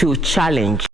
to challenge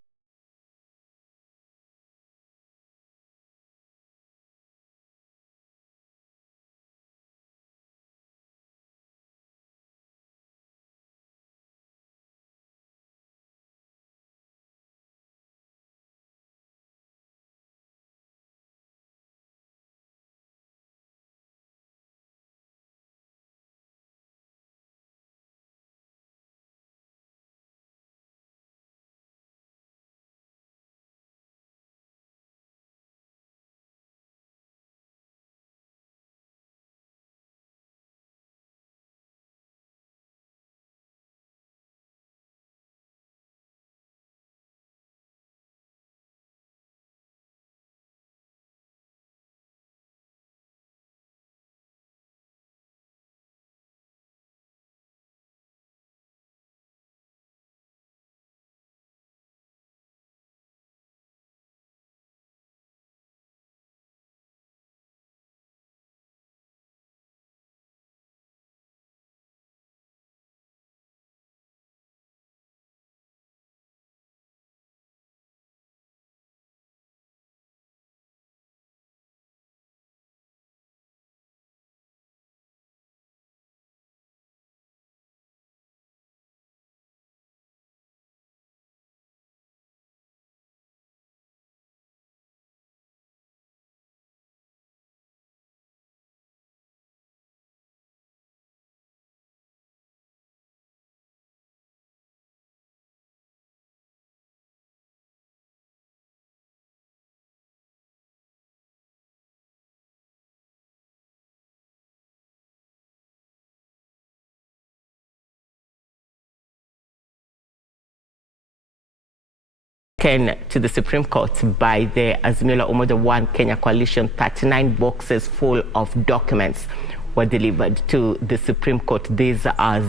to the Supreme Court by the Azimio Umoja One Kenya coalition. 39 boxes full of documents were delivered to the Supreme Court. These as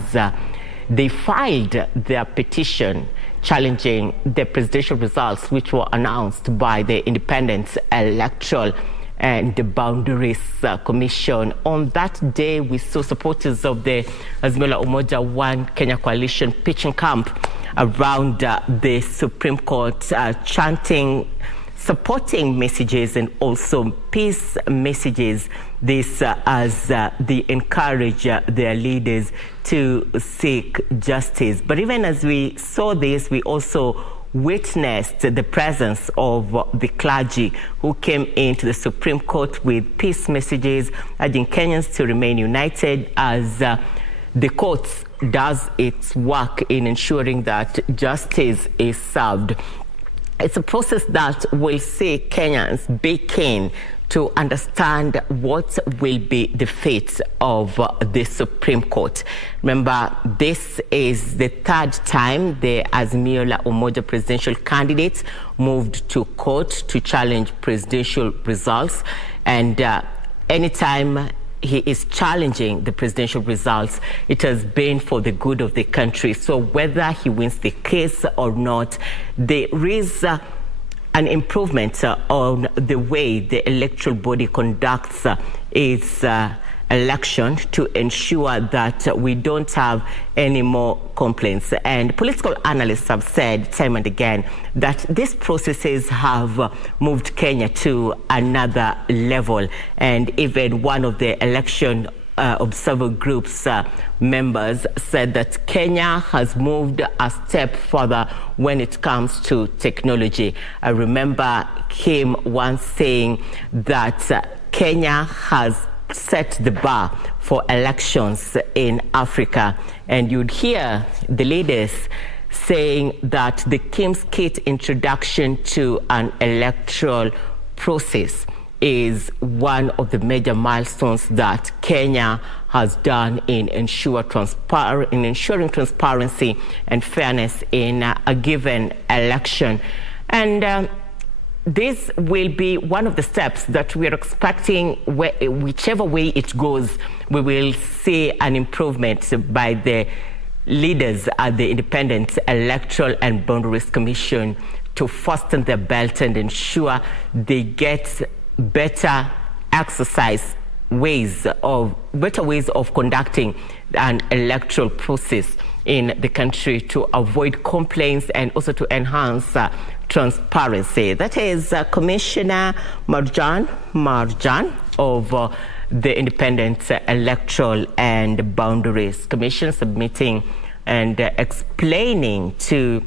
they filed their petition challenging the presidential results, which were announced by the Independent Electoral and the Boundaries Commission. On that day, we saw supporters of the Azimio Umoja One Kenya coalition pitching camp around the Supreme Court, chanting, supporting messages and also peace messages. This as they encourage their leaders to seek justice. But even as we saw this, we also witnessed the presence of the clergy who came into the Supreme Court with peace messages, urging Kenyans to remain united as the court does its work in ensuring that justice is served. It's a process that will see Kenyans be keen to understand what will be the fate of the Supreme Court. Remember, this is the third time the Azimio la Umoja presidential candidate moved to court to challenge presidential results. And anytime he is challenging the presidential results, it has been for the good of the country. So whether he wins the case or not, there is an improvement on the way the electoral body conducts its election to ensure that we don't have any more complaints. And political analysts have said time and again that these processes have moved Kenya to another level. And even one of the election observer group's members said that Kenya has moved a step further when it comes to technology. I remember him once saying that Kenya has set the bar for elections in Africa, and you'd hear the leaders saying that the Kim's Kit introduction to an electoral process is one of the major milestones that Kenya has done in ensuring transparency and fairness in a given election. And this will be one of the steps that we are expecting. Whichever way it goes, we will see an improvement by the leaders at the Independent Electoral and Boundaries Commission to fasten their belt and ensure they get better ways of conducting an electoral process in the country to avoid complaints and also to enhance transparency. That is Commissioner Marjan of the Independent Electoral and Boundaries Commission, submitting and explaining to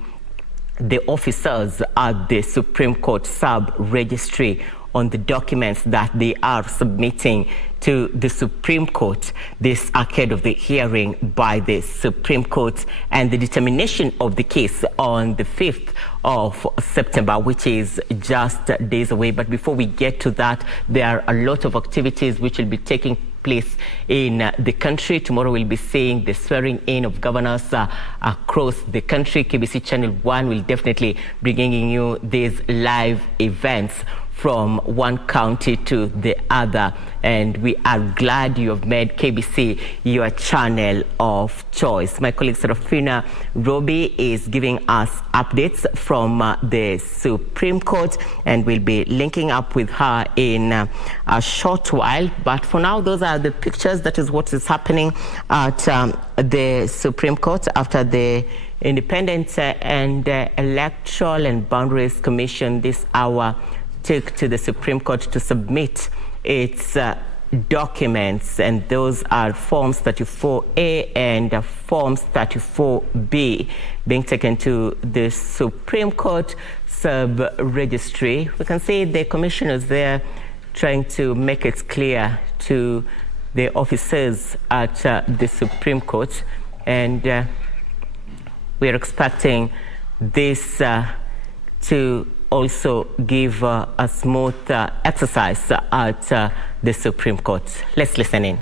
the officers at the Supreme Court sub-registry on the documents that they are submitting to the Supreme Court this ahead of the hearing by the Supreme Court and the determination of the case on the 5th of September, which is just days away. But before we get to that, there are a lot of activities which will be taking place in the country. Tomorrow we'll be seeing the swearing in of governors across the country. KBC Channel 1 will definitely be bringing you these live events from one county to the other, and we are glad you have made KBC your channel of choice. My colleague Serafina Robi is giving us updates from the Supreme Court, and we'll be linking up with her in a short while. But for now, those are the pictures. That is what is happening at the Supreme Court after the Independent and Electoral and Boundaries Commission this hour took to the Supreme Court to submit its documents, and those are Forms 34A and Forms 34B being taken to the Supreme Court sub-registry. We can see the commissioners there trying to make it clear to the officers at the Supreme Court, and we are expecting this to also give a smooth exercise at the Supreme Court. Let's listen in.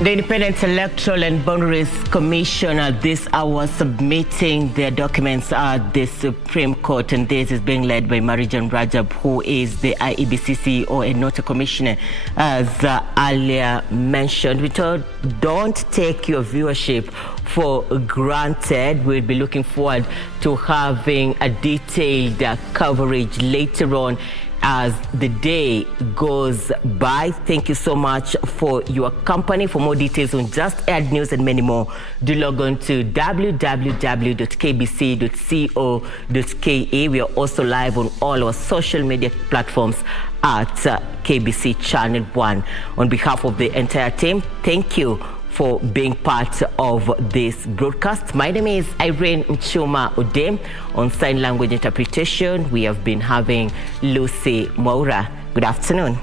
The Independent Electoral and Boundaries Commission this hour submitting their documents at the Supreme Court, and this is being led by Marijan Rajab, who is the Iebc CEO and not a commissioner, as earlier mentioned. We told, don't take your viewership for granted. We'll be looking forward to having a detailed coverage later on as the day goes by. Thank you so much for your company. For more details on Just Aired News and many more, do log on to www.kbc.co.ke. We are also live on all our social media platforms at KBC Channel 1. On behalf of the entire team, thank you for being part of this broadcast. My name is Irene Mchuma Odem. On sign language interpretation, we have been having Lucy Moura. Good afternoon.